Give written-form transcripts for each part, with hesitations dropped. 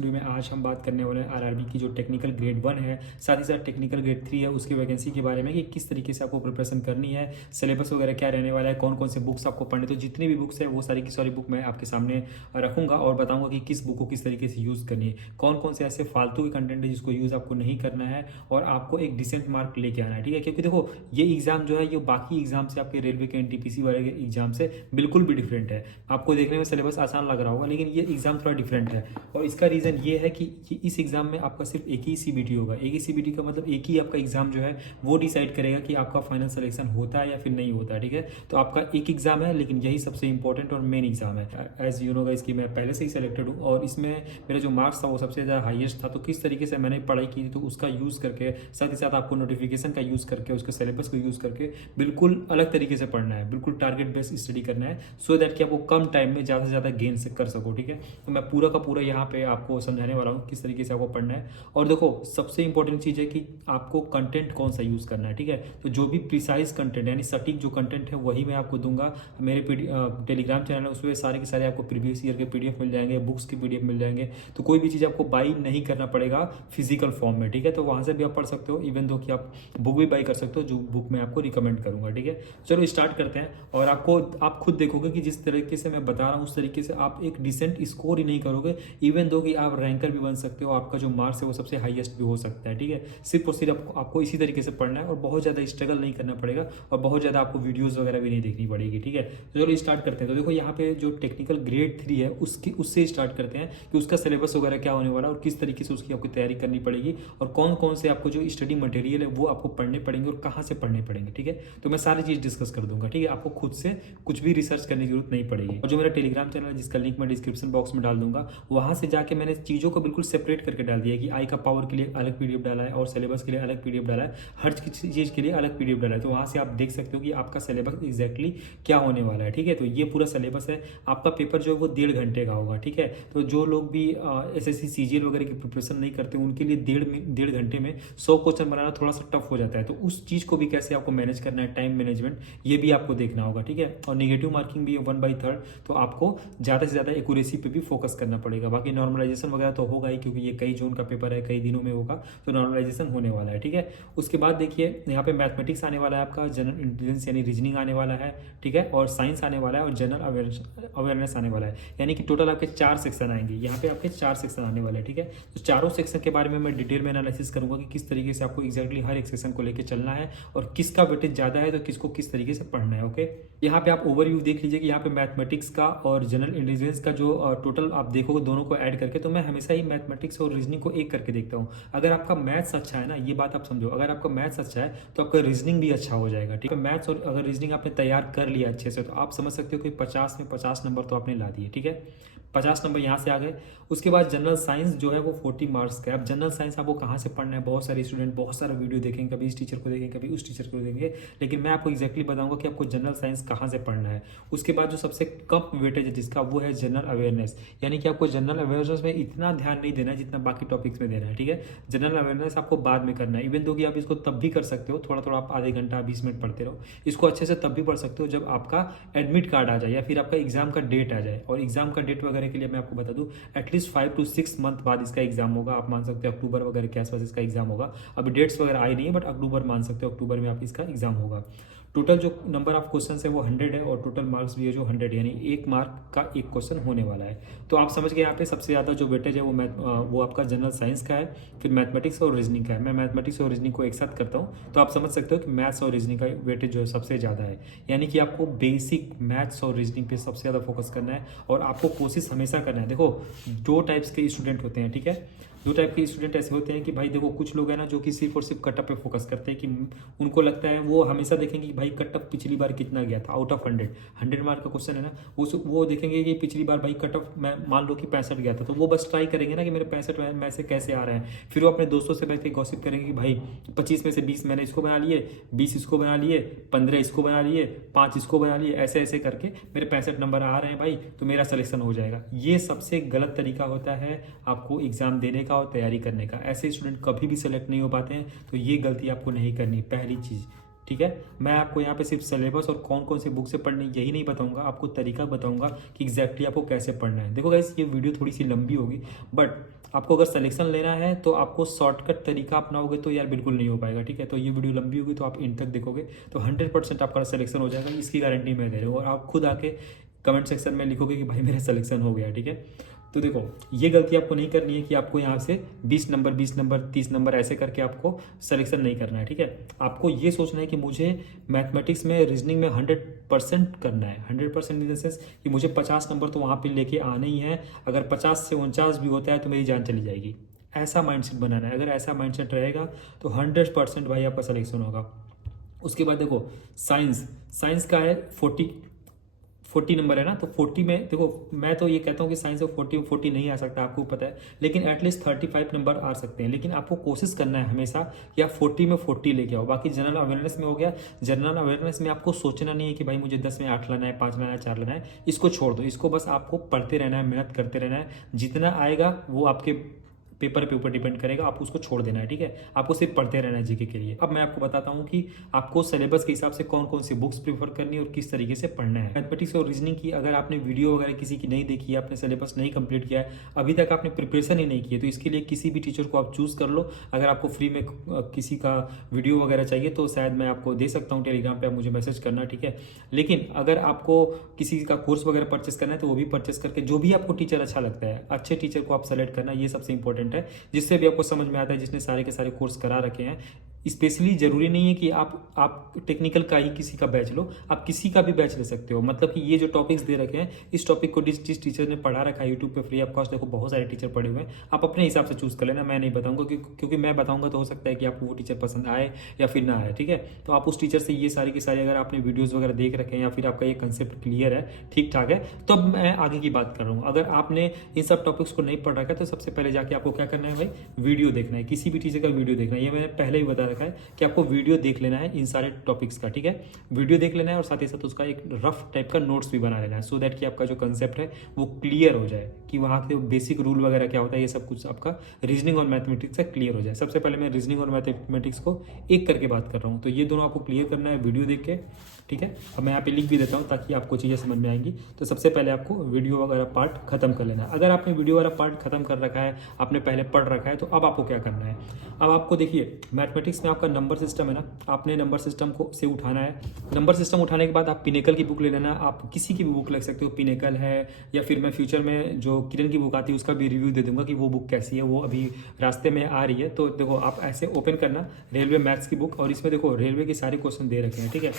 Video में आज हम बात करने वाले हैं आरआरबी की जो टेक्निकल ग्रेड 1 है, साथ ही साथ टेक्निकल ग्रेड 3 है, उसकी वैकेंसी के बारे में कि किस तरीके से आपको प्रिपरेशन करनी है, सिलेबस वगैरह क्या रहने वाला है, कौन कौन से बुक्स आपको पढ़ने। तो जितनी भी बुक्स है वो सारी की सारी बुक मैं आपके सामने रखूंगा और बताऊंगा कि किस बुक को किस तरीके से यूज़ करनी है, कौन कौन से ऐसे फालतू के कंटेंट है जिसको यूज़ आपको नहीं करना है और आपको एक डिसेंट मार्क लेके आना है। ठीक है, क्योंकि देखो ये एग्जाम जो है ये बाकी एग्जाम से, आपके रेलवे के एनटीपीसी वाले एग्जाम से बिल्कुल भी डिफरेंट है। आपको देखने में सिलेबस आसान लग रहा होगा, लेकिन ये एग्जाम थोड़ा डिफरेंट है और इसका रीज़न ये है कि इस एग्जाम में आपका सिर्फ एक ही सीबीटी होगा। एक ही सीबीटी का मतलब एक ही आपका एग्जाम जो है वो डिसाइड करेगा कि आपका फाइनल सिलेक्शन होता है या फिर नहीं होता है। ठीक है, तो आपका एक एग्जाम है, लेकिन यही सबसे इंपॉर्टेंट और मेन एग्जाम है। एज यू नो गाइस कि मैं पहले से ही सिलेक्टेड हूँ और इसमें मेरा जो मार्क्स था वो सबसे ज़्यादा हाईएस्ट था। तो किस तरीके से मैंने पढ़ाई की तो उसका यूज़ करके, साथ ही साथ आपको नोटिफिकेशन का यूज़ करके, उसके सिलेबस को यूज़ करके बिल्कुल अलग तरीके से पढ़ना है, बिल्कुल टारगेट बेस्ड स्टडी करना है, सो दैट कि आपको कम टाइम में ज़्यादा से ज़्यादा गेन कर सको। ठीक है, तो मैं पूरा का पूरा यहाँ पे आपको समझाने वाला हूँ किस तरीके से आपको पढ़ना है। और देखो सबसे इंपॉर्टेंट चीज़ है कि आपको कंटेंट कौन सा यूज़ करना है। ठीक है, तो जो भी प्रिसाइज कंटेंट यानी सटीक जो कंटेंट है वही मैं आपको दूंगा। मेरे टेलीग्राम चैनल है, उसमें सारे के सारे आपको प्रीवियस ईयर के पीडीएफ मिल जाएंगे, बुक्स के पीडीएफ मिल जाएंगे। तो कोई भी चीज़ आपको बाई नहीं करना पड़ेगा फिजिकल फॉर्म में। ठीक है, तो वहाँ से भी आप पढ़ सकते हो, इवन दो कि आप बुक भी बाई कर सकते हो, जो बुक मैं आपको रिकमेंड करूँगा। ठीक है, चलो स्टार्ट करते हैं। और आप खुद देखोगे कि जिस तरीके से मैं बता रहा हूँ उस तरीके से आप एक डिसेंट स्कोर ही नहीं करोगे, इवन दो कि आप रैंकर भी बन सकते हो, आपका जो मार्क्स है वो सबसे हाईएस्ट भी हो सकता है। ठीक है, सिर्फ और सिर्फ आपको इसी तरीके से पढ़ना है और बहुत ज़्यादा स्ट्रगल नहीं करना पड़ेगा और बहुत ज़्यादा आपको वीडियोस वगैरह भी नहीं देखनी पड़ेगी। ठीक है, तो चलो स्टार्ट करते हैं। तो देखो यहाँ पे जो टेक्निकल ग्रेड 3 है उससे स्टार्ट करते हैं कि उसका सिलेबस वगैरह क्या होने वाला है और किस तरीके से उसकी आपको तैयारी करनी पड़ेगी और कौन कौन से आपको जो स्टडी मटेरियल है वो आपको पढ़ने पड़ेंगे और कहाँ से पढ़ने पड़ेंगे। ठीक है, तो मैं सारी चीज़ डिस्कस कर दूंगा। ठीक है, आपको खुद से कुछ भी रिसर्च करने की जरूरत नहीं पड़ेगी। और जो मेरा टेलीग्राम चैनल है जिसका लिंक मैं डिस्क्रिप्शन बॉक्स में डाल दूंगा, वहाँ से जाके मैंने चीज़ों को बिल्कुल सेपरेट करके डाल दिया है कि आई का पावर के लिए अलग पीडीएफ डाला है और सिलेबस के लिए अलग पीडीएफ डाला है, हर चीज़ के लिए अलग पीडीएफ डाला है। तो वहाँ से आप देख सकते हो कि आपका सिलेबस एग्जैक्टली क्या होने वाला है। ठीक है, तो ये पूरा सिलेबस है। आपका पेपर जो है वो 1.5 घंटे का होगा। ठीक है, तो जो लोग भी एसएससी सीजीएल वगैरह की प्रिपरेशन नहीं करते उनके लिए 1.5 घंटे में 100 क्वेश्चन बनाना थोड़ा सा टफ हो जाता है। तो उस चीज़ को भी कैसे आपको मैनेज करना है, टाइम मैनेजमेंट, ये भी आपको देखना होगा। ठीक है, और निगेटिव मार्किंग भी है 1/3, तो आपको ज़्यादा से ज़्यादा एक्यूरेसी पे भी फोकस करना पड़ेगा। बाकी नॉर्मलाइजेशन वगैरह तो होगा ही, क्योंकि ये कई जोन का पेपर है, कई दिनों में होगा, तो नॉर्मलाइजेशन होने वाला है। ठीक है, उसके बाद देखिए यहाँ पे मैथमेटिक्स आने वाला है, आपका जनरल इंटेलिजेंस यानी रीजनिंग आने वाला है। ठीक है, और साइंस आने वाला है और जनरल अवेयरनेस आने वाला है। यानी कि टोटल आपके 4 सेक्शन आएंगे, यहाँ पे आपके 4 सेक्शन आने वाले हैं। ठीक है, तो चारों सेक्शन के बारे में मैं डिटेल में एनालिसिस करूंगा कि किस तरीके से आपको एक्जैक्टली हर एक सेक्शन को लेकर चलना है और किसका वेटेज ज़्यादा है तो किसको किस तरीके से पढ़ना है। ओके, यहाँ पे आप ओवरव्यू देख लीजिए कि यहाँ पे मैथमेटिक्स का और जनरल इंटेलिजेंस का जो टोटल आप देखोगे दोनों को ऐड करके, तो मैं हमेशा ही मैथमेटिक्स और रीजनिंग को एक करके देखता हूँ। अगर आपका मैथ्स अच्छा है ना, ये बात आप समझो, अगर आपका मैथ्स अच्छा है तो आपका रीजनिंग भी अच्छा हो जाएगा। ठीक है, मैथ्स और अगर रीजनिंग आपने तैयार कर लिया अच्छे से तो आप समझ सकते हो कि 50 में 50 नंबर तो आपने ला दिए। ठीक है, 50 नंबर यहाँ से आ गए। उसके बाद जनरल साइंस जो है वो 40 मार्क्स का है। अब जनरल साइंस आपको कहाँ से पढ़ना है, बहुत सारे स्टूडेंट बहुत सारा वीडियो देखेंगे, कभी इस टीचर को देखेंगे, कभी उस टीचर को देखेंगे, लेकिन मैं आपको एक्जैक्टली बताऊंगा कि आपको जनरल साइंस कहाँ से पढ़ना है। उसके बाद जो सबसे कम वेटेज है जिसका, वो है जनरल अवेयरनेस, यानी कि आपको जनरल अवेयरनेस में इतना ध्यान नहीं देना है जितना बाकी टॉपिक्स में देना है। ठीक है, जनरल अवेयरनेस आपको बाद में करना है, इवन दो कि आप इसको तब भी कर सकते हो, थोड़ा थोड़ा आप आधे घंटा 20 मिनट पढ़ते रहो। इसको अच्छे से तब भी पढ़ सकते हो जब आपका एडमिट कार्ड आ जाए या फिर आपका एग्जाम का डेट आ जाए। और एग्जाम का डेट वगैरह के लिए मैं आपको बता दूं, एटलीस्ट 5 to 6 मंथ बाद इसका एग्जाम होगा। आप मान सकते हो अक्टूबर वगैरह के आसपास इसका एग्जाम होगा। अभी डेट्स वगैरह आई नहीं है, बट अक्टूबर मान सकते हो, अक्टूबर में आप इसका एग्जाम होगा। टोटल जो नंबर ऑफ क्वेश्चन है वो 100 है और टोटल मार्क्स भी है जो 100, यानी 1 मार्क का 1 क्वेश्चन होने वाला है। तो आप समझ गए यहाँ पे सबसे ज़्यादा जो वेटेज है वो आपका जनरल साइंस का है, फिर मैथमेटिक्स और रीजनिंग का है। मैं मैथमेटिक्स और रीजनिंग को एक साथ करता हूँ, तो आप समझ सकते हो कि मैथ्स और रीजनिंग का वेटेज जो है सबसे ज़्यादा है। यानी कि आपको बेसिक मैथ्स और रीजनिंग पे सबसे ज़्यादा फोकस करना है और आपको कोशिश हमेशा करना है। देखो 2 टाइप्स के स्टूडेंट होते हैं। ठीक है, 2 टाइप के स्टूडेंट ऐसे होते हैं कि भाई देखो, कुछ लोग हैं ना जो कि सिर्फ और सिर्फ कटअप पे फोकस करते हैं, कि उनको लगता है, वो हमेशा देखेंगे कि भाई कटअप पिछली बार कितना गया था आउट ऑफ 100 मार्क का क्वेश्चन है ना, वो देखेंगे कि पिछली बार भाई कटअप मैं मान लो कि 65 गया था, तो वो बस ट्राई करेंगे ना कि मेरे 65 में से कैसे आ रहे हैं। फिर वो अपने दोस्तों से बैठ के गॉसिप करेंगे कि भाई 25 में से 20 मैंने इसको बना लिए, 20 इसको बना लिए, 15 इसको बना लिए, 5 इसको बना लिए, ऐसे ऐसे करके मेरे 65 नंबर आ रहे हैं भाई, तो मेरा सिलेक्शन हो जाएगा। ये सबसे गलत तरीका होता है आपको एग्जाम देने का और तैयारी करने का। ऐसे स्टूडेंट कभी भी सेलेक्ट नहीं हो पाते हैं, तो ये गलती आपको नहीं करनी, पहली चीज़। ठीक है। मैं आपको यहाँ पे सिर्फ सिलेबस और कौन कौन सी बुक से पढ़नी यही नहीं बताऊंगा, आपको तरीका बताऊंगा कि एग्जैक्टली आपको कैसे पढ़ना है। देखो गाइस, ये वीडियो थोड़ी सी लंबी होगी, बट आपको अगर सिलेक्शन लेना है तो आपको शॉर्टकट तरीका अपनाओगे तो यार बिल्कुल नहीं हो पाएगा, ठीक है। तो ये वीडियो लंबी होगी तो आप इन तक देखोगे तो 100% आपका सिलेक्शन हो जाएगा, इसकी गारंटी मैं दे रहा हूँ। और आप खुद आके कमेंट सेक्शन में लिखोगे कि भाई मेरा सिलेक्शन हो गया, ठीक है। तो देखो, ये गलती आपको नहीं करनी है कि आपको यहाँ से 20 नंबर 20 नंबर 30 नंबर ऐसे करके आपको सिलेक्शन नहीं करना है, ठीक है। आपको ये सोचना है कि मुझे मैथमेटिक्स में रीजनिंग में 100% करना है। 100% इन द सेंस कि मुझे 50 नंबर तो वहाँ पे लेके आना ही है, अगर 50 से 49 भी होता है तो मेरी जान चली जाएगी। ऐसा माइंडसेट बनाना है। अगर ऐसा माइंडसेट रहेगा तो 100% भाई आपका सिलेक्शन होगा। उसके बाद देखो, साइंस का है 40 नंबर है ना, तो 40 में देखो, मैं तो ये कहता हूँ कि साइंस में 40 नहीं आ सकता, आपको पता है, लेकिन एटलीस्ट 35 नंबर आ सकते हैं। लेकिन आपको कोशिश करना है हमेशा कि आप 40 में 40 लेके आओ। बाकी जनरल अवेयरनेस में हो गया, जनरल अवेयरनेस में आपको सोचना नहीं है कि भाई मुझे 10 में 8 लाना है, 5 लाना है, 4 लाना है, इसको छोड़ दो। इसको बस आपको पढ़ते रहना है, मेहनत करते रहना है। जितना आएगा वो आपके पेपर के ऊपर डिपेंड करेगा, आप उसको छोड़ देना है, ठीक है। आपको सिर्फ पढ़ते रहना है जीके के लिए। अब मैं आपको बताता हूँ कि आपको सिलेबस के हिसाब से कौन कौन सी बुक्स प्रीफर करनी है और किस तरीके से पढ़ना है। मैथमेटिक्स और रीजनिंग की अगर आपने वीडियो वगैरह किसी की नहीं देखी है, आपने सिलेबस नहीं कंप्लीट किया है, अभी तक आपने प्रिपरेशन ही नहीं की है, तो इसके लिए किसी भी टीचर को आप चूज कर लो। अगर आपको फ्री में किसी का वीडियो वगैरह चाहिए तो शायद मैं आपको दे सकता हूँ, टेलीग्राम पे आप मुझे मैसेज करना, ठीक है। लेकिन अगर आपको किसी का कोर्स वगैरह परचेस करना है तो वो भी परचेस करके जो भी आपको टीचर अच्छा लगता है, अच्छे टीचर को आप सेलेक्ट करना, ये सबसे इंपॉर्टेंट है, जिससे भी आपको समझ में आता है, जिसने सारे के सारे कोर्स करा रखे हैं। स्पेशली जरूरी नहीं है कि आप टेक्निकल का ही किसी का बैच लो, आप किसी का भी बैच ले सकते हो। मतलब कि ये जो टॉपिक्स दे रखे हैं, इस टॉपिक को जिस टीचर ने पढ़ा रखा है यूट्यूब पे फ्री ऑफ कॉस्ट, देखो बहुत सारे टीचर पढ़े हुए हैं, आप अपने हिसाब से चूज कर लेना। मैं नहीं बताऊंगा क्योंकि मैं बताऊंगा तो हो सकता है कि आपको वो टीचर पसंद आए या फिर ना आए, ठीक है। तो आप उस टीचर से ये सारी की सारी, अगर आपने वीडियोज वगैरह देख रखे हैं या फिर आपका ये कंसेप्ट क्लियर है, ठीक ठाक है, तब मैं आगे की बात कर रहा हूँ। अगर आपने इन सब टॉपिक्स को नहीं पढ़ रखा है तो सबसे पहले जाके आपको क्या करना है भाई, वीडियो देखना है, किसी भी टीचर का वीडियो देखना है। ये मैंने पहले ही बता रखा है कि आपको वीडियो देख लेना है इन सारे टॉपिक्स का, ठीक है। वीडियो देख लेना है और साथ ही साथ उसका एक रफ टाइप का नोट्स भी बना लेना है, सो दैट कि आपका जो कंसेप्ट है वो क्लियर हो जाए, कि वहाँ के बेसिक रूल वगैरह क्या होता है, ये सब कुछ आपका रीजनिंग और मैथमेटिक्स से क्लियर हो जाए। सबसे पहले मैं रीजनिंग और मैथमेटिक्स को एक करके बात कर रहा हूँ, तो ये दोनों आपको क्लियर करना है वीडियो देख के, ठीक है। अब मैं यहाँ पे लिख भी देता हूँ ताकि आपको चीज़ें समझ में आएंगी। तो सबसे पहले आपको वीडियो वगैरह पार्ट खत्म कर लेना है। अगर आपने वीडियो वाला पार्ट खत्म कर रखा है, आपने पहले पढ़ रखा है, तो अब आपको क्या करना है। अब आपको देखिए, मैथमेटिक्स में आपका नंबर सिस्टम है ना, आपने नंबर सिस्टम को से उठाना है। नंबर सिस्टम उठाने के बाद आप पिनेकल की बुक ले लेना। आप किसी की भी बुक ले सकते हो, पिनेकल है, या फिर मैं फ्यूचर में जो किरण की बुक आती है उसका भी रिव्यू दे दूंगा कि वो बुक कैसी है, वो अभी रास्ते में आ रही है। तो देखो, आप ऐसे ओपन करना रेलवे मैथ्स की बुक, और इसमें देखो रेलवे के सारे क्वेश्चन दे रखे हैं, ठीक है।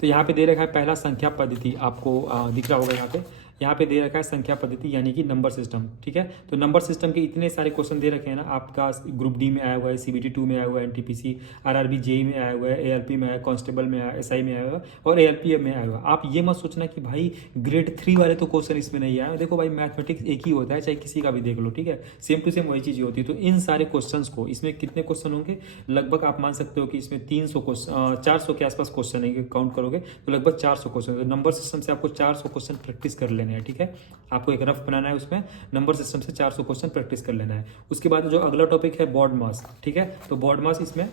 तो यहाँ पे दे रखा है पहला संख्या पद्धति, आपको दिख रहा होगा यहाँ पे दे रखा है संख्या पद्धति यानी कि नंबर सिस्टम, ठीक है। तो नंबर सिस्टम के इतने सारे क्वेश्चन दे रखे हैं ना, आपका ग्रुप डी में आया हुआ है, CBT 2 में आया हुआ है, NTPC RRB JEE में आया हुआ है, ALP में आया, कांस्टेबल में आया, SI में आया हुआ है, और ALPF में आया हुआ है। आप ये मत सोचना कि भाई ग्रेड 3 वाले तो क्वेश्चन इसमें नहीं आया। देखो भाई, मैथमेटिक्स एक ही होता है, चाहे किसी का भी देख लो, ठीक है, सेम टू सेम वही चीज़ होती है। तो इन सारे क्वेश्चन को, इसमें कितने क्वेश्चन होंगे, लगभग आप मान सकते हो कि इसमें 300 क्वेश्चन, 400 के आसपास क्वेश्चन है, काउंट करोगे तो लगभग 400 क्वेश्चन। तो नंबर सिस्टम से आपको 400 क्वेश्चन प्रैक्टिस कर लेने हैं, ठीक है। आपको एक रफ बनाना है, उसमें नंबर सिस्टम से 400 क्वेश्चन प्रैक्टिस कर लेना है। उसके बाद जो अगला टॉपिक है बोर्ड मास, ठीक है। तो बोर्ड मास इसमें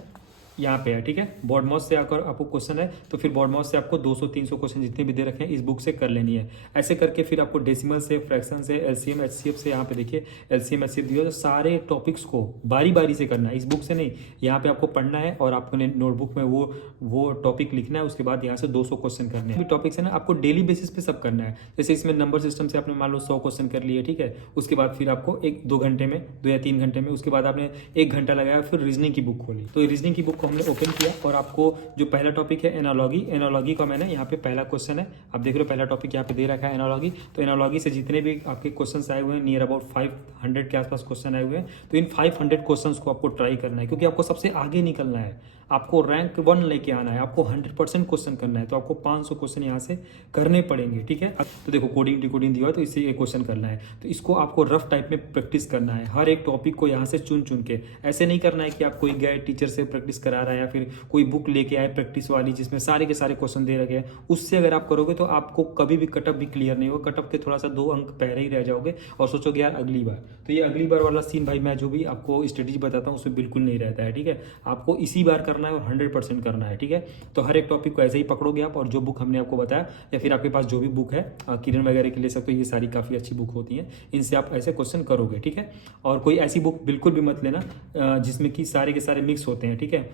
यहाँ पे है, ठीक है। बोर्ड मास से अगर आपको क्वेश्चन है तो फिर बोर्ड मास से आपको 200-300 क्वेश्चन जितने भी दे रखे हैं इस बुक से कर लेनी है। ऐसे करके फिर आपको डेसिमल से, फ्रैक्शन से, LCM HCF से, यहाँ पे देखिए LCM HCF दिया, तो सारे टॉपिक्स को बारी बारी से करना है, इस बुक से नहीं। यहाँ पे आपको पढ़ना है और आपने नोटबुक में वो टॉपिक लिखना है। उसके बाद यहाँ से 200 क्वेश्चन करने हैं। टॉपिक्स है ना, आपको डेली बेसिस पे सब करना है। जैसे इसमें नंबर सिस्टम से आपने मान लो 100 क्वेश्चन कर लिए, ठीक है। उसके बाद फिर आपको 1-2 घंटे में, 2 या 3 घंटे में, उसके बाद आपने 1 घंटा लगाया, फिर रीजनिंग की बुक खोली। तो रीजनिंग की बुक को हमने ओपन किया और आपको जो पहला टॉपिक है एनालॉगी का मैंने यहाँ पे पहला क्वेश्चन है, आप देख रहे हो पहला टॉपिक यहाँ पे दे रखा है एनालॉगी। तो एनालॉगी से जितने भी आपके क्वेश्चंस आए हुए हैं, नियर अबाउट 500 के आसपास क्वेश्चन आए हुए हैं, तो इन 500 क्वेश्चंस को आपको ट्राई करना है, क्योंकि आपको सबसे आगे निकलना है, आपको रैंक 1 लेके आना है, आपको 100% क्वेश्चन करना है। तो आपको 500 क्वेश्चन यहाँ से करने पड़ेंगे, ठीक है। तो देखो कोडिंग डिकोडिंग दिया है, तो इससे ये क्वेश्चन करना है, तो इसको आपको रफ टाइप में प्रैक्टिस करना है। हर एक टॉपिक को यहाँ से चुन चुन के, ऐसे नहीं करना है कि आप कोई गए टीचर से प्रैक्टिस करा रहा है या फिर कोई बुक लेके आए प्रैक्टिस वाली जिसमें सारे के सारे क्वेश्चन दे रखे हैं। उससे अगर आप करोगे तो आपको कभी भी कटअप भी क्लियर नहीं होगा, कटअप के थोड़ा सा 2 अंक पहले ही रह जाओगे और सोचोगे यार अगली बार। तो ये अगली बार वाला सीन भाई, मैं जो भी आपको स्ट्रेटेजी बताता हूँ उसमें बिल्कुल नहीं रहता है, ठीक है। आपको इसी बार करना करना है और 100% करना है, ठीक है। तो हर एक टॉपिक को ऐसे ही पकड़ोगे आप, और जो बुक हमने आपको बताया या फिर आपके पास जो भी बुक है किरण वगैरह की ले सकते हो, ये सारी काफ़ी अच्छी बुक होती हैं, इनसे आप ऐसे क्वेश्चन करोगे, ठीक है। और कोई ऐसी बुक बिल्कुल भी मत लेना जिसमें कि सारे के सारे मिक्स होते हैं, ठीक है।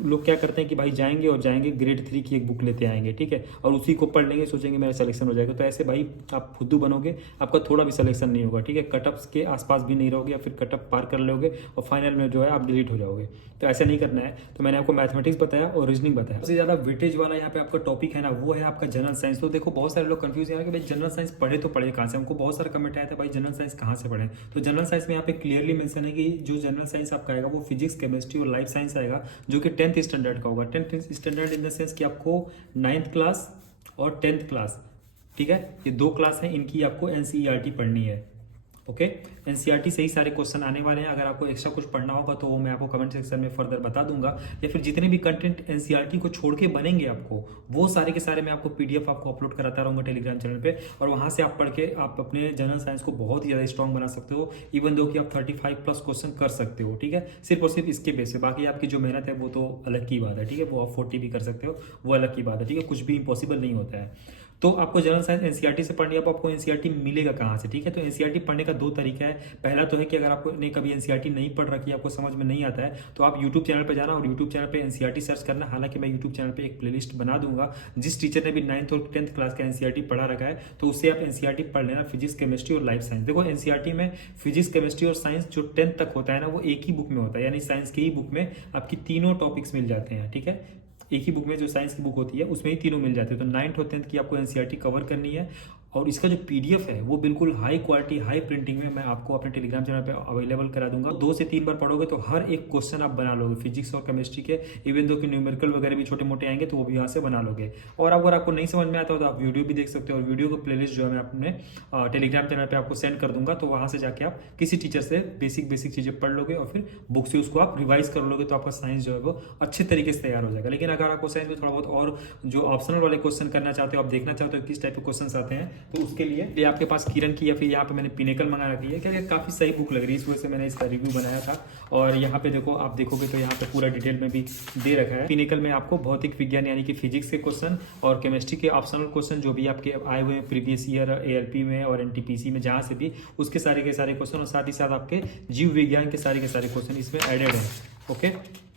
लोग क्या करते हैं कि भाई जाएंगे ग्रेड 3 की एक बुक लेते आएंगे, ठीक है, और उसी को पढ़ लेंगे, सोचेंगे मेरा सिलेक्शन हो जाएगा। तो ऐसे भाई आप फुद्दू बनोगे, आपका थोड़ा भी सिलेक्शन नहीं होगा, ठीक है। कटअप्स के आसपास भी नहीं रहोगे, या फिर कटअप पार कर लोगे और फाइनल में जो है आप डिलीट हो जाओगे। तो ऐसा नहीं करना है। तो मैंने आपको मैथमेटिक्स बताया और रीजनिंग बताया। सबसे ज़्यादा वेटेज वाला यहाँ पे आपका टॉपिक है ना, वो है आपका जनरल साइंस। तो देखो बहुत सारे लोग कंफ्यूज है कि भाई जनरल साइंस पढ़े तो पढ़े कहाँ से। हमको बहुत सारा कमेंट आया था भाई जनरल साइंस कहाँ से पढ़े। तो जनरल साइंस में यहाँ पे क्लियरली मेंशन है कि जो जनरल साइंस आपका आएगा वो फिजिक्स, केमिस्ट्री और लाइफ साइंस आएगा, जो कि 10th स्टैंडर्ड का होगा। 10th standard in the sense कि आपको 9th क्लास और 10th क्लास, ठीक है, ये 2 क्लास हैं, इनकी आपको एनसीईआरटी पढ़नी है। ओके, एनसीईआरटी से ही सारे क्वेश्चन आने वाले हैं। अगर आपको एक्स्ट्रा कुछ पढ़ना होगा तो वो मैं आपको कमेंट सेक्शन में फर्दर बता दूंगा, या फिर जितने भी कंटेंट एनसीईआरटी को छोड़ के बनेंगे आपको, वो सारे के सारे मैं आपको पीडीएफ आपको अपलोड कराता रहूंगा टेलीग्राम चैनल पे, और वहां से आप पढ़ के आप अपने जनरल साइंस को बहुत ही ज़्यादा स्ट्रॉन्ग बना सकते हो। इवन दो कि आप 35+ क्वेश्चन कर सकते हो, ठीक है, सिर्फ और सिर्फ इसके बेस पे। बाकी आपकी जो मेहनत है वो तो अलग की बात है, ठीक है, वो आप 40 भी कर सकते हो, वो अलग की बात है, ठीक है, कुछ भी इम्पॉसिबल नहीं होता है। तो आपको जनरल साइंस एनसीईआरटी से पढ़नी है। अब आपको एनसीईआरटी मिलेगा कहाँ से, ठीक है। तो एनसीईआरटी पढ़ने का 2 तरीका है। पहला तो है कि अगर आपने कभी एनसीईआरटी नहीं पढ़ रखी है, आपको समझ में नहीं आता है, तो आप यूट्यूब चैनल पर जाना और यूट्यूब चैनल पे एनसीईआरटी सर्च करना। हालांकि मैं यूट्यूब चैनल पे एक प्लेलिस्ट बना दूंगा, जिस टीचर ने भी 9th और 10th क्लास का एनसीईआरटी पढ़ा रखा है तो उससे आप एनसीईआरटी पढ़ लेना, फिजिक्स, केमिस्ट्री और लाइफ साइंस। देखो एनसीईआरटी में फिजिक्स, केमिस्ट्री और साइंस जो 10th तक होता है ना, वो एक ही बुक में होता है, यानी साइंस की ही बुक में आपकी तीनों टॉपिक्स मिल जाते हैं, ठीक है। एक ही बुक में जो साइंस की बुक होती है उसमें ही तीनों मिल जाते हैं। तो 9th और 10th की आपको एनसीईआरटी कवर करनी है, और इसका जो पीडीएफ है वो बिल्कुल हाई क्वालिटी, हाई प्रिंटिंग में मैं आपको अपने टेलीग्राम चैनल पे अवेलेबल करा दूंगा। 2 से 3 बार पढ़ोगे तो हर एक क्वेश्चन आप बना लोगे, फिजिक्स और केमिस्ट्री के। इवन दो कि न्यूमेरिकल वगैरह भी छोटे मोटे आएंगे तो वो भी यहाँ से बना लोगे। और अगर आपको नहीं समझ में आता हो तो आप वीडियो भी देख सकते हो, और वीडियो का प्लेलिस्ट जो है मैं अपने टेलीग्राम चैनल पर आपको सेंड कर दूंगा। तो वहाँ से जाके आप किसी टीचर से बेसिक चीज़ें पढ़ लोगे और फिर बुक से उसको आप रिवाइज कर लोगे, तो आपका साइंस जो है वो अच्छे तरीके से तैयार हो जाएगा। लेकिन अगर आपको साइंस में थोड़ा बहुत और जो ऑप्शनल वाले क्वेश्चन करना चाहते हो, आप देखना चाहते हो किस टाइप के क्वेश्चन आते हैं, तो उसके लिए ये आपके पास किरण की या फिर यहाँ पे मैंने पिनेकल मंगा रखी है, क्या काफ़ी सही बुक लग रही है, इस वजह से मैंने इसका रिव्यू बनाया था। और यहाँ पे देखो, आप देखोगे तो यहाँ पे पूरा डिटेल में भी दे रखा है। पिनेकल में आपको भौतिक विज्ञान यानी कि फिजिक्स के क्वेश्चन और केमिस्ट्री के ऑप्शनल क्वेश्चन जो भी आपके आए हुए हैं प्रीवियस ईयर एएलपी में और एनटीपीसी में, जहाँ से भी, उसके सारे के सारे क्वेश्चन, और साथ ही साथ आपके जीव विज्ञान के सारे क्वेश्चन इसमें एडेड है। ओके,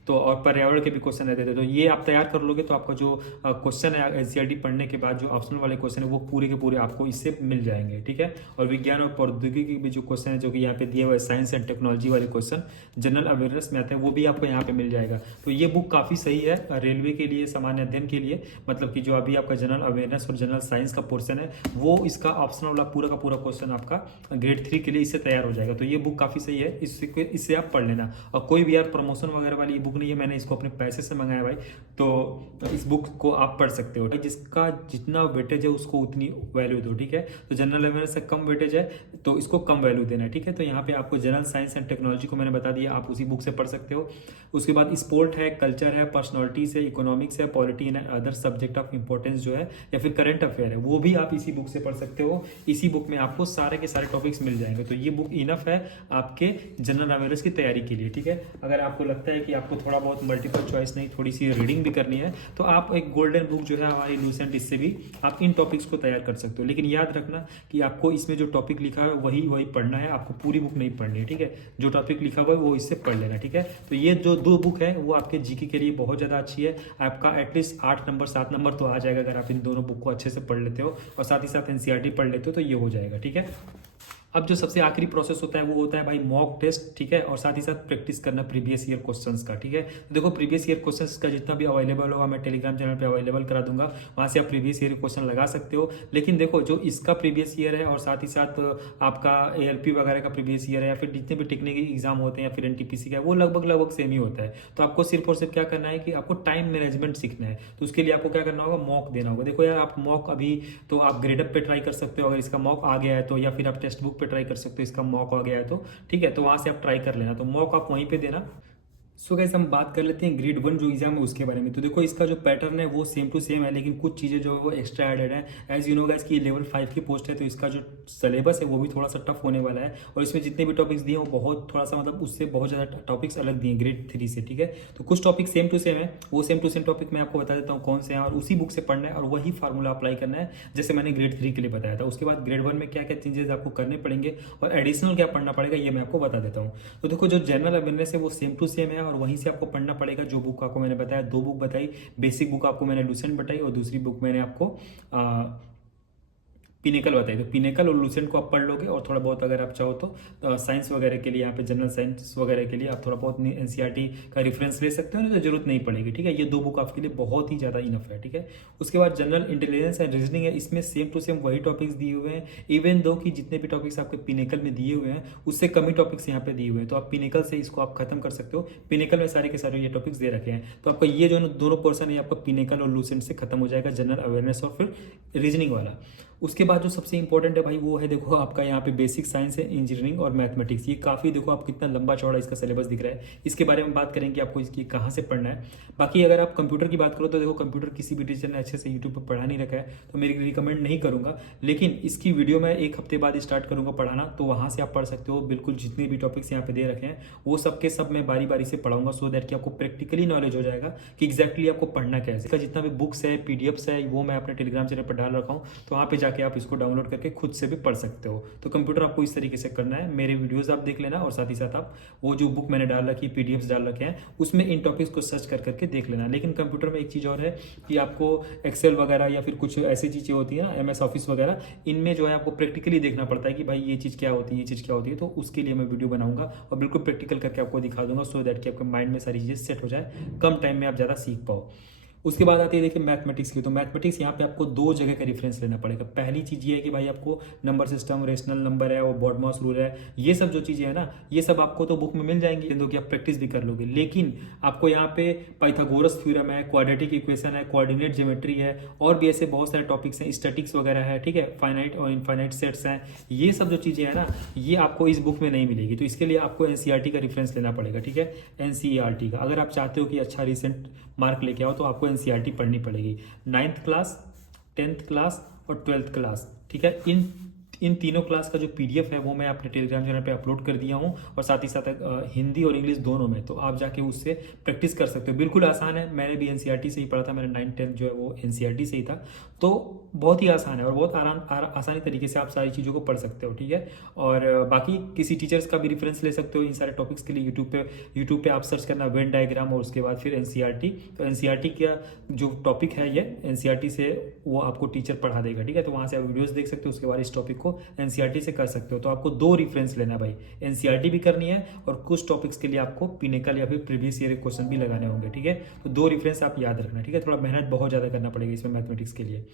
तो और पर्यावरण के भी क्वेश्चन रहते थे। तो ये आप तैयार कर लोगे तो आपका जो क्वेश्चन है एनसीईआरटी पढ़ने के बाद, जो ऑप्शनल वाले क्वेश्चन है वो पूरे के पूरे आपको इससे मिल जाएंगे, ठीक है। और विज्ञान और प्रौद्योगिकी के भी जो क्वेश्चन है, जो कि यहाँ पे दिए हुए साइंस एंड टेक्नोलॉजी वाले क्वेश्चन जनरल अवेयरनेस में आते हैं, वो भी आपको यहाँ पे मिल जाएगा। तो ये बुक काफ़ी सही है रेलवे के लिए, सामान्य अध्ययन के लिए, मतलब कि जो अभी आपका जनरल अवेयरनेस और जनरल साइंस का पोर्सन है, वो इसका ऑप्शनल वाला पूरा का पूरा क्वेश्चन आपका ग्रेड 3 के लिए इससे तैयार हो जाएगा। तो ये बुक काफ़ी सही है, इससे आप पढ़ लेना। और कोई भी यार प्रमोशन वगैरह वाली बुक नहीं है, मैंने इसको अपने पैसे से मंगाया भाई, तो इस बुक को आप पढ़ सकते हो। जिसका जितना वेटेज है उसको उतनी वैल्यू दो, ठीक है। तो जनरल अवेयरनेस से कम वेटेज है तो इसको कम वैल्यू देना है, ठीक है। तो यहाँ पे आपको जनरल साइंस एंड टेक्नोलॉजी को मैंने बता दिया, आप उसी बुक से पढ़ सकते हो। उसके बाद स्पोर्ट है, कल्चर है, पर्सनैलिटीज है, इकोनॉमिक्स है, polity and other subject of importance जो है, या फिर करंट अफेयर है, वो भी आप इसी बुक से पढ़ सकते हो। इसी बुक में आपको सारे के सारे टॉपिक्स मिल जाएंगे। तो ये बुक इनफ है आपके जनरल अवेयरनेस की तैयारी के लिए, ठीक है। अगर आपको लगता है कि आपको थोड़ा बहुत मल्टीपल चॉइस नहीं, थोड़ी सी रीडिंग भी करनी है, तो आप एक गोल्डन बुक जो है हमारी लूसेंट, इससे भी आप इन टॉपिक्स को तैयार कर सकते हो। लेकिन याद रखना कि आपको इसमें जो टॉपिक लिखा है वही पढ़ना है, आपको पूरी बुक नहीं पढ़नी है, ठीक है। जो टॉपिक लिखा हुआ है वो इससे पढ़ लेना, ठीक है। तो ये जो 2 बुक है वो आपके जीके के लिए बहुत ज़्यादा अच्छी है। आपका एटलीस्ट 8 नंबर 7 नंबर तो आ जाएगा अगर आप इन दोनों बुक को अच्छे से पढ़ लेते हो और साथ ही साथ एनसीईआरटी पढ़ लेते हो, तो ये हो जाएगा, ठीक है। अब जो सबसे आखिरी प्रोसेस होता है वो होता है भाई मॉक टेस्ट, ठीक है, और साथ ही साथ प्रैक्टिस करना प्रीवियस ईयर क्वेश्चंस का, ठीक है। तो देखो प्रीवियस ईयर क्वेश्चंस का जितना भी अवेलेबल होगा मैं टेलीग्राम चैनल पे अवेलेबल करा दूंगा, वहाँ से आप प्रीवियस ईयर क्वेश्चन लगा सकते हो। लेकिन देखो जो इसका प्रीवियस ईयर है और साथ ही साथ आपका एएलपी वगैरह का प्रीवियस ईयर है, या फिर जितने भी टेक्निकल एग्जाम होते हैं या फिर एनटीपीसी का, वो लगभग सेम ही होता है। तो आपको सिर्फ और सिर्फ क्या करना है कि आपको टाइम मैनेजमेंट सीखना है। तो उसके लिए आपको क्या करना होगा, मॉक देना होगा। देखो यार, आप मॉक अभी तो आप ग्रेडअप पे ट्राई कर सकते हो अगर इसका मॉक आ गया है तो, या फिर आप टेक्स्ट बुक पे ट्राई कर सकते हो इसका मॉक आ गया है तो, ठीक है। तो वहां से आप ट्राई कर लेना। तो मॉक आप वहीं पे देना, सो गाइस हम बात कर लेते हैं ग्रेड 1 जो एग्जाम है उसके बारे में। तो देखो इसका जो पैटर्न है वो सेम टू सेम है, लेकिन कुछ चीज़ें जो है वो एक्स्ट्रा एडेड है। एज यू नो गाइस कि लेवल 5 की पोस्ट है, तो इसका जो सिलेबस है वो भी थोड़ा सा टफ होने वाला है, और इसमें जितने भी टॉपिक्स दिए हैं वो बहुत थोड़ा सा मतलब उससे बहुत ज़्यादा टॉपिक्स अलग दिए ग्रेड 3 से, ठीक है। तो कुछ टॉपिक सेम टू सेम है, वो सेम टू सेम टॉपिक मैं आपको बता देता हूँ कौन से हैं, और उसी बुक से पढ़ना है और वही फार्मूला अप्लाई करना है जैसे मैंने ग्रेड 3 के लिए बताया था। उसके बाद ग्रेड 1 में क्या क्या चेंजेस आपको करने पड़ेंगे और एडिशनल क्या पढ़ना पड़ेगा ये मैं आपको बता देता हूँ। तो देखो जो जनरल अवेयरनेस है वो सेम टू सेम है, और वहीं से आपको पढ़ना पड़ेगा। जो बुक आपको मैंने बताया, 2 बुक बताई, बेसिक बुक आपको मैंने लुसेंट बताई और दूसरी बुक मैंने आपको पिनेकल बताई। तो पिनेकल और लुसेंट को आप पढ़ लोगे, और थोड़ा बहुत अगर आप चाहो तो साइंस वगैरह के लिए, यहाँ पे जनरल साइंस वगैरह के लिए आप थोड़ा बहुत एनसीईआरटी का रेफरेंस ले सकते हो, नहीं तो जरूरत नहीं पड़ेगी, ठीक है। ये 2 बुक आपके लिए बहुत ही ज़्यादा इनफ है, ठीक है। उसके बाद जनरल इंटेलिजेंस एंड रीजनिंग है, इसमें सेम टू सेम वही टॉपिक्स दिए हुए हैं, इवन दो कि जितने भी टॉपिक्स आपके पिनेकल में दिए हुए हैं उससे कम ही टॉपिक्स यहाँ पे दिए हुए हैं। तो आप पिनेकल से इसको आप खत्म कर सकते हो, पिनेकल में सारे के सारे ये टॉपिक्स दे रखे हैं। तो आपका ये जो दोनों पोर्सन है आपका पिनेकल और लुसेंट से खत्म हो जाएगा, जनरल अवेयरनेस और फिर रीजनिंग वाला। उसके बाद जो सबसे इंपॉर्टेंट है भाई वो है देखो आपका यहाँ पे बेसिक साइंस है, इंजीनियरिंग और मैथमेटिक्स। ये काफ़ी देखो आप कितना लंबा चौड़ा इसका सिलेबस दिख रहा है, इसके बारे में बात करेंगे आपको इसकी कहाँ से पढ़ना है। बाकी अगर आप कंप्यूटर की बात करो तो देखो कंप्यूटर किसी भी टीचर ने अच्छे से यूट्यूब पर पढ़ा नहीं रखा है, तो मेरी रिकमेंड नहीं करूँगा, लेकिन इसकी वीडियो मैं 1 हफ्ते बाद स्टार्ट करूँगा पढ़ाना, तो वहाँ से आप पढ़ सकते हो। बिल्कुल जितने भी टॉपिक्स यहाँ पे दे रखे हैं वो सबके सब मैं बारी बारी से पढ़ाऊंगा, सो दैट कि आपको प्रैक्टिकली नॉलेज हो जाएगा कि एग्जैक्टली आपको पढ़ना क्या है। इसका जितना भी बुक्स है, पीडीएफ्स है, वो मैं अपने टेलीग्राम चैनल पर डाल रखा हूँ, तो वहाँ पे जाके आप इसको डाउनलोड करके खुद से भी पढ़ सकते हो। तो कंप्यूटर आपको इस तरीके से करना है, मेरे वीडियोस आप देख लेना, और साथ ही साथ आप वो जो बुक मैंने डाल रखी है, पीडीएफ्स डाल रखे हैं, उसमें इन टॉपिक्स को सर्च कर करके देख लेना। लेकिन कंप्यूटर में एक चीज़ और है कि आपको एक्सेल वगैरह या फिर कुछ ऐसी चीज़ें होती है ना, एमएस ऑफिस वगैरह, इनमें जो है आपको प्रैक्टिकली देखना पड़ता है कि भाई ये चीज़ क्या होती है, ये चीज़ क्या होती है। तो उसके लिए मैं वीडियो बनाऊंगा और बिल्कुल प्रैक्टिकल करके आपको दिखा दूंगा, सो दैट कि आपके माइंड में सारी चीज़ें सेट हो जाए, कम टाइम में आप ज़्यादा सीख पाओ। उसके बाद आती है देखिए मैथमेटिक्स की। तो मैथमेटिक्स यहाँ पे आपको 2 जगह का रेफरेंस लेना पड़ेगा। पहली चीज़ ये है कि भाई आपको नंबर सिस्टम, रेशनल नंबर है, वो बॉडमॉस रूल है, ये सब जो चीज़ें हैं ना, ये सब आपको तो बुक में मिल जाएंगी, कि आप प्रैक्टिस भी कर लोगे। लेकिन आपको यहाँ पे पाइथागोरस थ्योरम है, क्वाड्रेटिक इक्वेशन है, कोऑर्डिनेट ज्योमेट्री है, और भी ऐसे बहुत सारे टॉपिक्स हैं, स्टैटिक्स वगैरह है, ठीक है, फाइनाइट और इनफाइनाइट सेट्स हैं। ये सब जो चीज़ें हैं ना, ये आपको इस बुक में नहीं मिलेगी, तो इसके लिए आपको एनसीईआरटी का रेफरेंस लेना पड़ेगा, ठीक है, एनसीईआरटी का। अगर आप चाहते हो कि अच्छा रिसेंट मार्क लेके आओ तो आपको एनसीईआरटी पढ़नी पड़ेगी। 9th क्लास, 10th क्लास और 12th क्लास, ठीक है। इन तीनों क्लास का जो पीडीएफ है वो मैं अपने टेलीग्राम चैनल पे अपलोड कर दिया हूँ, और साथ ही साथ हिंदी और इंग्लिश दोनों में, तो आप जाके उससे प्रैक्टिस कर सकते हो। बिल्कुल आसान है, मैंने भी एनसीईआरटी से ही पढ़ा था, मैंने 9th 10th जो है वो एनसीईआरटी से ही था, तो बहुत ही आसान है और बहुत आसानी तरीके से आप सारी चीज़ों को पढ़ सकते हो, ठीक है। और बाकी किसी टीचर्स का भी रेफरेंस ले सकते हो इन सारे टॉपिक्स के लिए। यूट्यूब पे आप सर्च करना वेन डायग्राम और उसके बाद फिर एनसीईआरटी। तो एनसीईआरटी का जो टॉपिक है ये एनसीईआरटी से वो आपको टीचर पढ़ा देगा, ठीक है। तो वहाँ से आप वीडियोस देख सकते हो, उसके बाद इस टॉपिक को एनसीईआरटी से कर सकते हो। तो आपको 2 रेफरेंस लेना भाई, एनसीईआरटी भी करनी है और कुछ टॉपिक्स के लिए आपको पिनेकल या फिर प्रीवियस ईयर क्वेश्चन भी लगाने होंगे, ठीक है। तो 2 रेफरेंस आप याद रखना, ठीक है। थोड़ा मेहनत बहुत ज़्यादा करना पड़ेगा इसमें मैथमेटिक्स के लिए।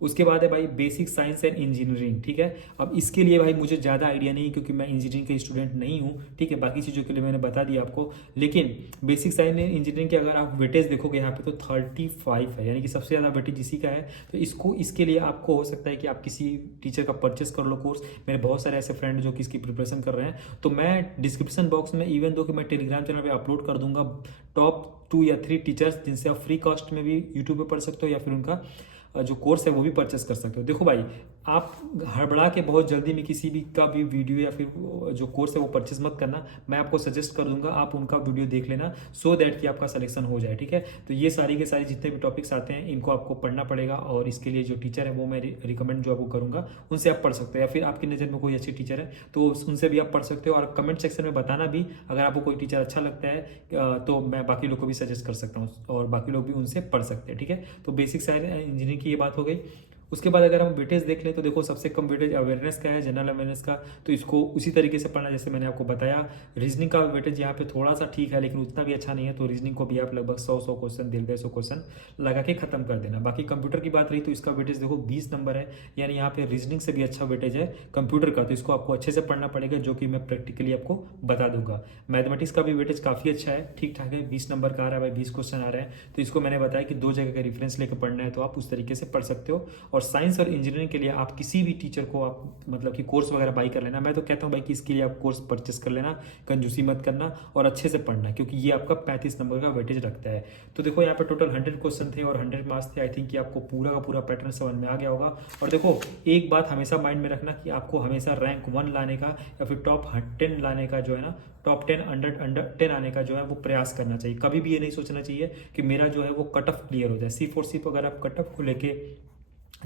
उसके बाद है भाई बेसिक साइंस एंड इंजीनियरिंग, ठीक है। अब इसके लिए भाई मुझे ज़्यादा आइडिया नहीं, क्योंकि मैं इंजीनियरिंग का स्टूडेंट नहीं हूँ, ठीक है। बाकी चीज़ों के लिए मैंने बता दिया आपको, लेकिन बेसिक साइंस एंड इंजीनियरिंग के अगर आप वेटेज देखोगे यहाँ पे तो 35 है, यानी कि सबसे ज़्यादा वेटेज इसी का है। तो इसके लिए आपको हो सकता है कि आप किसी टीचर का परचेस कर लो कोर्स। मेरे बहुत सारे ऐसे फ्रेंड जो कि इसकी प्रिपरेशन कर रहे हैं, तो मैं डिस्क्रिप्शन बॉक्स में इवन दो कि मैं टेलीग्राम चैनल पर अपलोड कर दूंगा टॉप 2 या 3 टीचर्स जिनसे आप फ्री कॉस्ट में भी यूट्यूब पर पढ़ सकते हो, या फिर उनका जो कोर्स है वो भी परचेस कर सकते हो। देखो भाई, आप हड़बड़ा के बहुत जल्दी में किसी भी का भी वीडियो या फिर जो कोर्स है वो परचेस मत करना। मैं आपको सजेस्ट कर दूंगा, आप उनका वीडियो देख लेना, सो दैट कि आपका सिलेक्शन हो जाए, ठीक है। तो ये सारी के सारे जितने भी टॉपिक्स आते हैं इनको आपको पढ़ना पड़ेगा, और इसके लिए जो टीचर है वो मैं रिकमेंड जो आपको करूंगा उनसे आप पढ़ सकते हो, या फिर आपकी नज़र में कोई अच्छी टीचर है तो उनसे भी आप पढ़ सकते हो। और कमेंट सेक्शन में बताना भी अगर आपको कोई टीचर अच्छा लगता है, तो मैं बाकी लोग को भी सजेस्ट कर सकता हूँ और बाकी लोग भी उनसे पढ़ सकते हैं, ठीक है। तो बेसिक साइंस इंजीनियरिंग की ये बात हो गई। उसके बाद अगर हम वेटेज देख लें तो देखो सबसे कम वेटेज अवेयरनेस का है, जनरल अवेयरनेस का, तो इसको उसी तरीके से पढ़ना जैसे मैंने आपको बताया। रीजनिंग का वेटेज यहाँ पे थोड़ा सा ठीक है, लेकिन उतना भी अच्छा नहीं है, तो रीजनिंग को भी आप लगभग 100 क्वेश्चन, 150 क्वेश्चन लगा के खत्म कर देना। बाकी कंप्यूटर की बात रही तो इसका वेटेज देखो 20 नंबर है, यानी यहाँ पे रीजनिंग से भी अच्छा वेटेज है कंप्यूटर का, तो इसको आपको अच्छे से पढ़ना पड़ेगा, जो कि मैं प्रैक्टिकली आपको बता दूंगा। मैथमेटिक्स का भी वेटेज काफ़ी अच्छा है, ठीक ठाक है, 20 नंबर का आ रहा है भाई, 20 क्वेश्चन आ रहा है, तो इसको मैंने बताया कि 2 जगह का रेफरेंस लेकर पढ़ना है, तो आप उस तरीके से पढ़ सकते हो। और साइंस और इंजीनियरिंग के लिए आप किसी भी टीचर को आप मतलब कि कोर्स वगैरह बाई कर लेना। मैं तो कहता हूँ भाई कि इसके लिए आप कोर्स परचेस कर लेना, कंजूसी मत करना और अच्छे से पढ़ना, क्योंकि ये आपका 35 नंबर का वेटेज रखता है। तो देखो यहाँ पे टोटल 100 क्वेश्चन थे और 100 मार्क्स थे। आई थिंक कि आपको पूरा का पूरा पैटर्न समझ में आ गया होगा। और देखो एक बात हमेशा माइंड में रखना कि आपको हमेशा रैंक 1 लाने का या फिर टॉप 10 लाने का जो है ना, टॉप 10 अंडर 10 आने का जो है वो प्रयास करना चाहिए। कभी भी ये नहीं सोचना चाहिए कि मेरा जो है वो कट ऑफ क्लियर हो जाए। C4C अगर आप कट ऑफ को लेके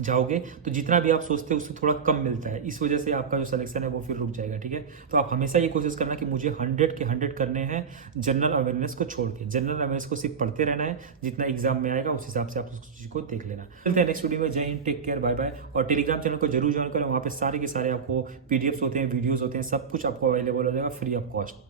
जाओगे तो जितना भी आप सोचते हो उससे थोड़ा कम मिलता है, इस वजह से आपका जो सिलेक्शन है वो फिर रुक जाएगा। ठीक है, तो आप हमेशा ये कोशिश करना कि मुझे 100 के 100 करने हैं जनरल अवेयरनेस को छोड़ के। जनरल अवेयरनेस को सिर्फ पढ़ते रहना है, जितना एग्जाम में आएगा उस हिसाब से आप उस चीज़ को देख लेना। मिलते हैं नेक्स्ट वीडियो में। जय हिंद, टेक केयर, बाय बाय। और टेलीग्राम चैनल को जरूर ज्वाइन करें, वहाँ पे सारे के सारे आपको PDFs होते हैं, वीडियोज़ होते हैं, सब कुछ आपको अवेलेबल हो जाएगा फ्री ऑफ कॉस्ट।